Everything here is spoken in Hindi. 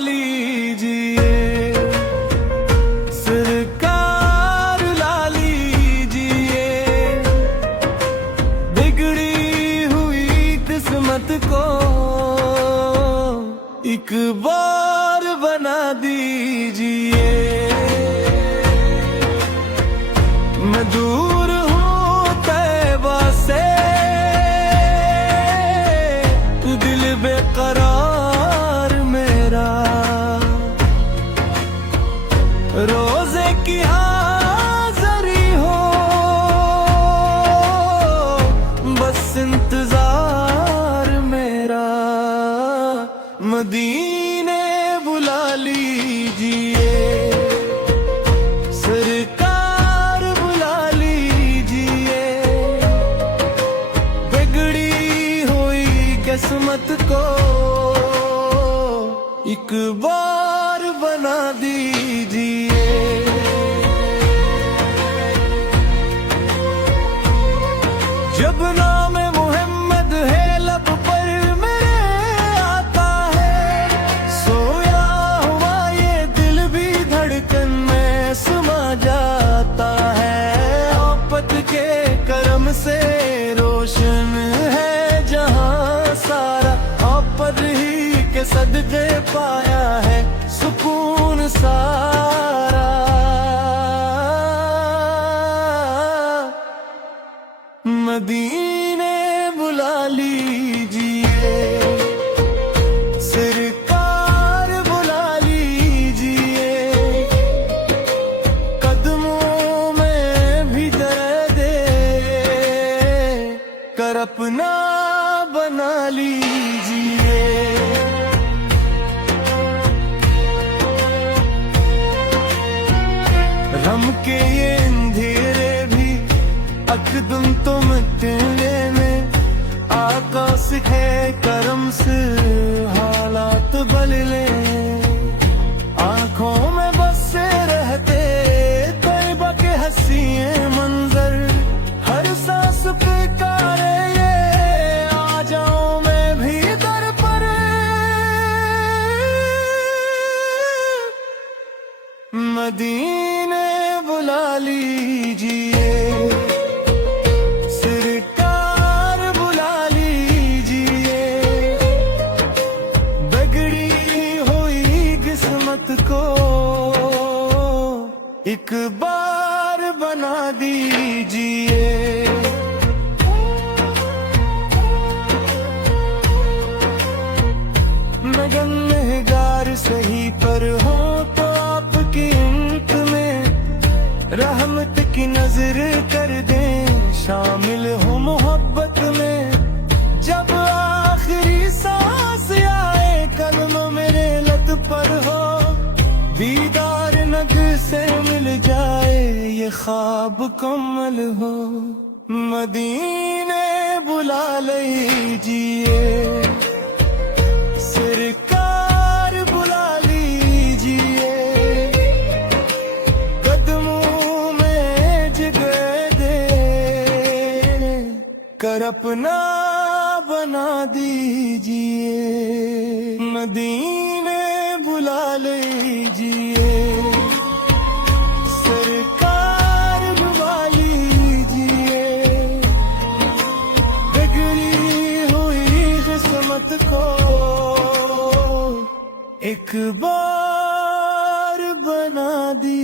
लीजिए, सरकार ला लीजिए, बिगड़ी हुई किस्मत को एक बार बना दीजिए। मैं दूर हूँ तैबा से, दिल बेकरार मेरा, रोजे की हाज़री हो, बस इंतजार मेरा। मदीने बुला लीजिए, सरकार बुला लीजिए, बिगड़ी हुई किस्मत को एक बार बना दीजिए। जब नाम मोहम्मद है लब पर मेरे आता है, सोया हुआ ये दिल भी धड़कन में समा जाता है। आफत के करम से रोशन है जहां सारा, आफत ही के सदके पाया है सुकून सारा। मदीने बुला लीजिए, सरकार बुला लीजिए, कदमों में भी दर्द कर अपना बना लीजिए। रम के ये अंधेरे भी अकदम तुम टेले में, आकाश है करम से हालात बदले। आंखों में बसे रहते तैबा के हसीए मंजर, हर सांस पे कारे ये आ जाऊं मैं भी दर पर। मदीने बुला लीजिए, सरकार बुला लीजिए, बिगड़ी हुई किस्मत को एक बार बना दीजिए। मैं गुनहगार सही पर हूँ तो आपकी इंक में रहमत की नजर कर दे, शामिल हूँ मोहब्बत में। जब आखिरी सांस आए कलम मेरे लत पर हो, दीदार नग से मिल जाए ये ख्वाब कमल हो। मदीने बुला लीजिए, सरकार बुला लीजिए, कदमों में जगह दे कर अपना बना दीजिए। मदीने बुला लीजिए, सरकार बुला लीजिए, बिगड़ी हुई किस्मत को एक बार बना दी।